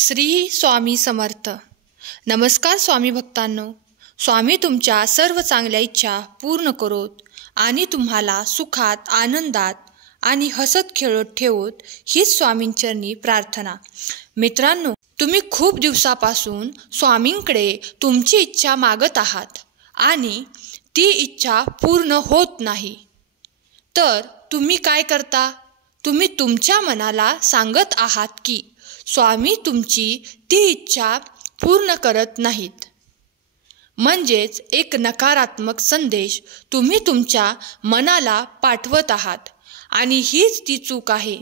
श्री स्वामी समर्थ. नमस्कार स्वामी भक्तांनो. स्वामी तुमच्या सर्व चांगल्या इच्छा पूर्ण करोत आणि तुम्हाला सुखात, आनंदात आणि हसत खेळत ठेवोत हीच स्वामींचरणी प्रार्थना. मित्रांनो, तुम्ही खूप दिवसापासून स्वामींकडे तुमची इच्छा मागत आहात आणि ती इच्छा पूर्ण होत नाही. तर तुम्ही काय करता? तुम्ही तुमच्या मनाला सांगत आहात की स्वामी तुमची ती इच्छा पूर्ण करत नाहीत. म्हणजेच एक नकारात्मक संदेश तुम्ही तुमच्या मनाला पाठवत आहात आणि हीच ती चूक आहे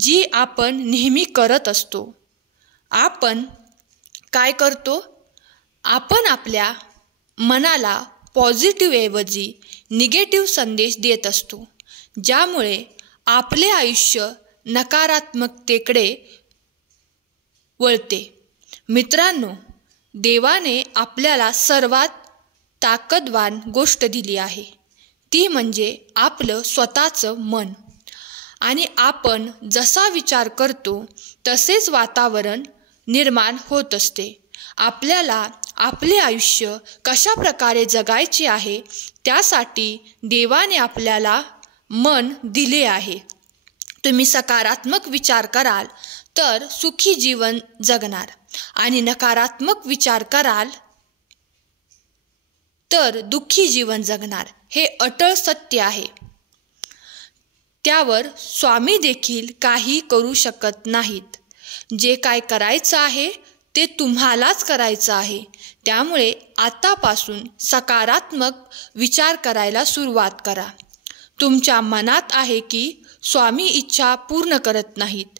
जी आपण नेहमी करत असतो. आपण काय करतो? आपण आपल्या मनाला पॉझिटिव्ह ऐवजी निगेटिव्ह संदेश देत असतो, ज्यामुळे आपले आयुष्य नकारात्मकतेकडे वळते. मित्रांनो, देवाने आपल्याला सर्वात ताकदवान गोष्ट दिली आहे, ती म्हणजे आपलं स्वतःचं मन. आणि आपण जसा विचार करतो तसेच वातावरण निर्माण होत असते. आपल्याला आपले आयुष्य कशा प्रकारे जगायचे आहे त्यासाठी देवाने आपल्याला मन दिले आहे. तुम्ही सकारात्मक विचार कराल तर सुखी जीवन जगणार आणि नकारात्मक विचार कराल तर दुःखी जीवन जगणार. हे अटळ सत्य आहे. त्यावर स्वामी देखील काही करू शकत नाहीत. जे काय करायचं आहे ते तुम्हालाच करायचं आहे. त्यामुळे आतापासून सकारात्मक विचार करायला सुरुवात करा. तुमच्या मनात आहे की स्वामी इच्छा पूर्ण करत नाहीत.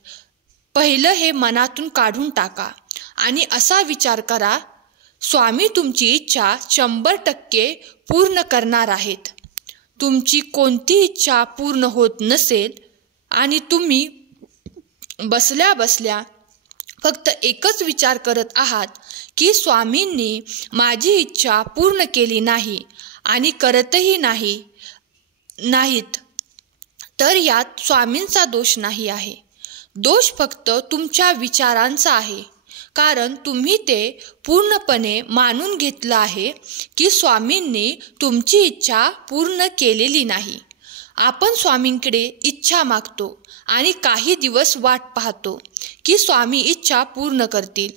पहिलं हे मनातून काढून टाका आणि असा विचार करा, स्वामी तुमची इच्छा 100% पूर्ण करणार आहेत. तुमची कोणती इच्छा पूर्ण होत नसेल आणि तुम्ही बसल्या बसल्या फक्त एकच विचार करत आहात की स्वामींनी माझी इच्छा पूर्ण केली नाही आणि करतही नाहीत, तर यात स्वामींचा दोष नाही आहे. दोष फक्त तुमच्या विचारांचा आहे. कारण तुम्ही ते पूर्णपणे मानून घेतलं आहे की स्वामींनी तुमची इच्छा पूर्ण केलेली नाही. आपण स्वामींकडे इच्छा मागतो आणि काही दिवस वाट पाहतो की स्वामी इच्छा पूर्ण करतील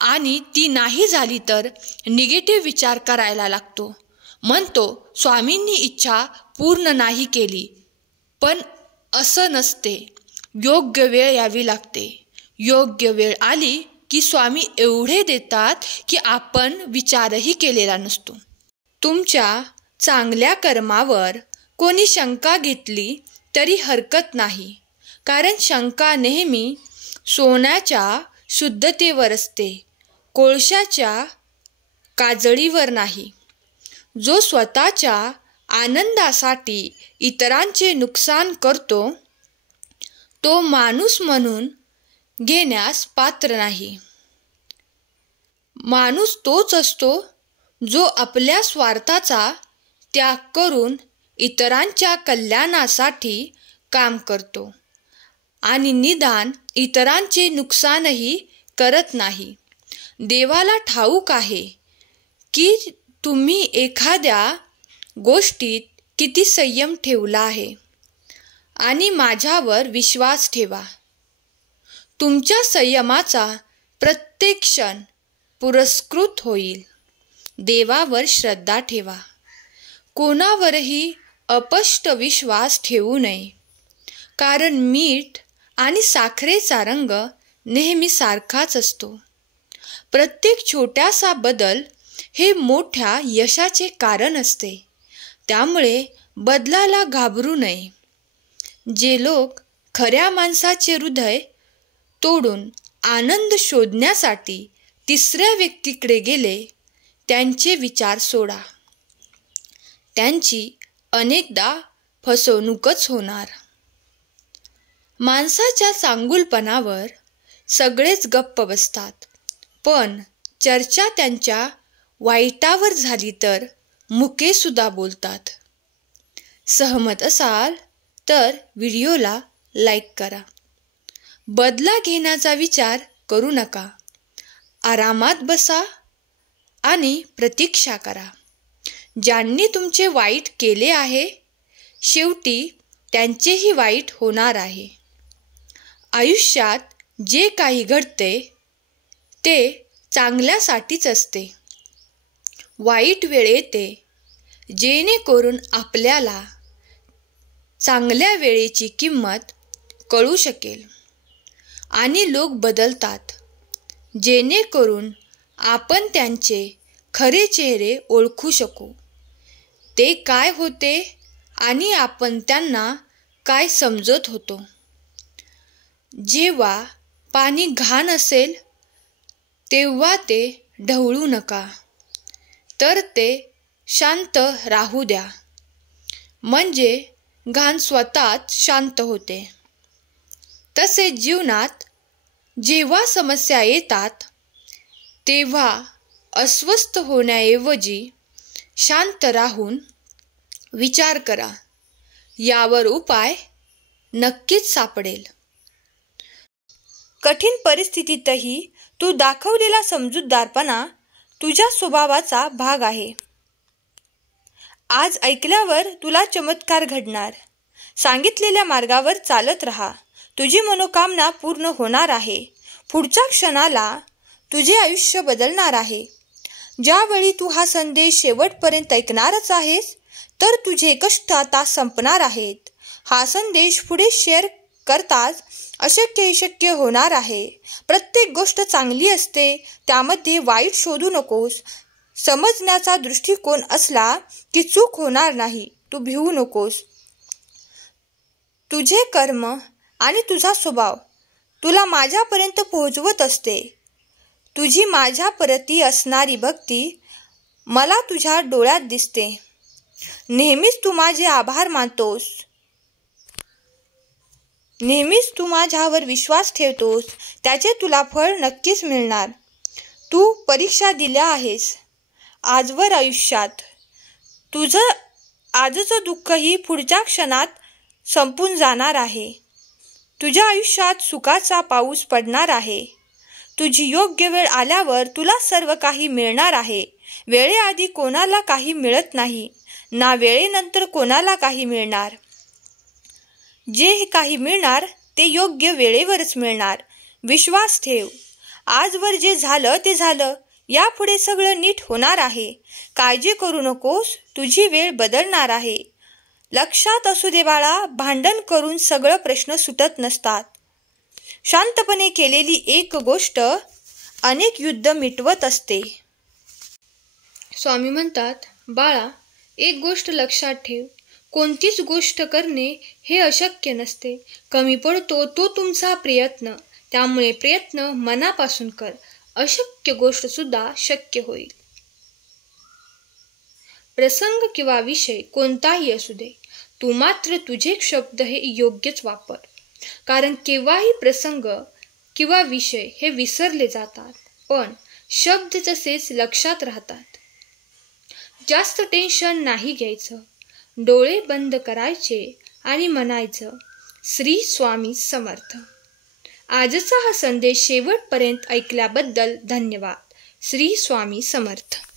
आणि ती नाही झाली तर निगेटिव्ह विचार करायला लागतो. म्हणतो स्वामींनी इच्छा पूर्ण नाही केली. पण असं नसते. योग्य वेळ यावी लागते. योग्य वेळ आली की स्वामी एवढे देतात की आपण विचारही केलेला नसतो. तुमच्या चांगल्या कर्मावर कोणी शंका घेतली तरी हरकत नाही. कारण शंका नेहमी सोन्याच्या शुद्धतेवर असते, कोळशाच्या काजळीवर नाही. जो स्वतःच्या आनंदासाठी इतरांचे नुकसान करतो तो माणूस म्हणून घेण्यास पात्र नाही. माणूस तोच असतो जो आपल्या स्वार्थाचा त्याग करून इतरांच्या कल्याणासाठी काम करतो आणि निदान इतरांचे नुकसानही करत नाही. देवाला ठाऊक आहे की तुम्ही एखाद्या गोष्टीत किती संयम ठेवला आहे आणि माझ्यावर विश्वास ठेवा. तुमच्या संयमाचा प्रत्येक क्षण पुरस्कृत होईल. देवावर श्रद्धा ठेवा. कोणावरही अपष्ट विश्वास ठेवू नये. कारण मीठ आणि साखरेचा रंग नेहमी सारखाच असतो. प्रत्येक छोटासा बदल हे मोठ्या यशाचे कारण असते. त्यामुळे बदलाला घाबरू नये. जे लोक खऱ्या माणसाचे हृदय तोडून आनंद शोधण्यासाठी तिसऱ्या व्यक्तीकडे गेले त्यांचे विचार सोडा. त्यांची अनेकदा फसवणूकच होणार. माणसाच्या चांगुलपणावर सगळेच गप्प बसतात, पण चर्चा त्यांच्या वाईटावर झाली तर मुकेसुद्धा बोलतात. सहमत असाल तर व्हिडिओला लाईक करा. बदला घेण्याचा विचार करू नका. आरामात बसा आणि प्रतीक्षा करा. ज्यांनी तुमचे वाईट केले आहे, शेवटी त्यांचेही वाईट होणार आहे. आयुष्यात जे काही घडते ते चांगल्यासाठीच असते. वाईट वेळ येते जेणेकरून आपल्याला चांगल्या वेळेची किंमत कळू शकेल आणि लोक बदलतात जेणेकरून आपण त्यांचे खरे चेहरे ओळखू शकू. ते काय होते आणि आपण त्यांना काय समजत होतो. जेव्हा पाणी घाण असेल तेव्हा ते ढवळू नका, तर ते शांत राहू द्या, म्हणजे घाण स्वतःच शांत होते. तसेच जीवनात जेव्हा समस्या येतात तेव्हा अस्वस्थ होण्याऐवजी शांत राहून विचार करा. यावर उपाय नक्कीच सापडेल. कठीण परिस्थितीतही तू दाखवलेला समजूतदारपणा तुझ्या स्वभावाचा भाग आहे. आज ऐकल्यावर तुला चमत्कार घडणार. सांगितलेल्या मार्गावर चालत राहा. तुझी मनोकामना पूर्ण होणार आहे. पुढच्या क्षणाला तुझे आयुष्य बदलणार आहे. ज्यावेळी तू हा संदेश शेवटपर्यंत ऐकणारच आहेस, तर तुझे कष्ट आता संपणार आहेत. हा संदेश पुढे शेअर करताच अशक्य शक्य होणार आहे. प्रत्येक गोष्ट चांगली असते, त्यामध्ये वाईट शोधू नकोस. समजण्याचा दृष्टिकोन असला की चूक होणार नाही. तू भिवू नकोस. तुझे कर्म आणि तुझा स्वभाव तुला माझ्यापर्यंत पोहोचवत असते. तुझी माझ्याप्रती असणारी भक्ती मला तुझ्या डोळ्यात दिसते. नेहमीच तू माझे आभार मानतोस. नेहमीच तू माझ्यावर विश्वास ठेवतोस. त्याचे तुला फळ नक्कीच मिळणार. तू परीक्षा दिल्या आहेस आजवर आयुष्यात. तुझं आजचं दुःखही पुढच्या क्षणात संपून जाणार आहे. तुझ्या आयुष्यात सुखाचा पाऊस पडणार आहे. तुझी योग्य वेळ आल्यावर तुला सर्व काही मिळणार आहे. वेळेआधी कोणाला काही मिळत नाही, ना वेळेनंतर कोणाला काही मिळणार. जे काही मिळणार ते योग्य वेळेवरच मिळणार. विश्वास ठेव. आजवर जे झालं ते झालं. यापुढे सगळं नीट होणार आहे. काळजी करू नकोस. तुझी वेळ बदलणार आहे. लक्षात असू दे बाळा, भांडण करून सगळं प्रश्न सुटत नसतात. शांतपणे केलेली एक गोष्ट अनेक युद्ध मिटवत असते. स्वामी म्हणतात, बाळा, एक गोष्ट लक्षात ठेव. कोणतीच गोष्ट करणे हे अशक्य नसते. कमी पडतो तो तुमचा प्रयत्न. त्यामुळे प्रयत्न मनापासून कर. अशक्य गोष्ट सुद्धा शक्य होईल. प्रसंग किंवा विषय कोणताही असू दे, तू मात्र तुझे शब्द हे योग्यच वापर. कारण केव्हाही प्रसंग किंवा विषय हे विसरले जातात, पण शब्द तसेच लक्षात राहतात. जास्त टेन्शन नाही घ्यायचं. डोळे बंद करायचे आणि म्हणायचं, श्री स्वामी समर्थ. आजचा हा संदेश शेवटपर्यंत ऐकल्याबद्दल धन्यवाद. श्री स्वामी समर्थ.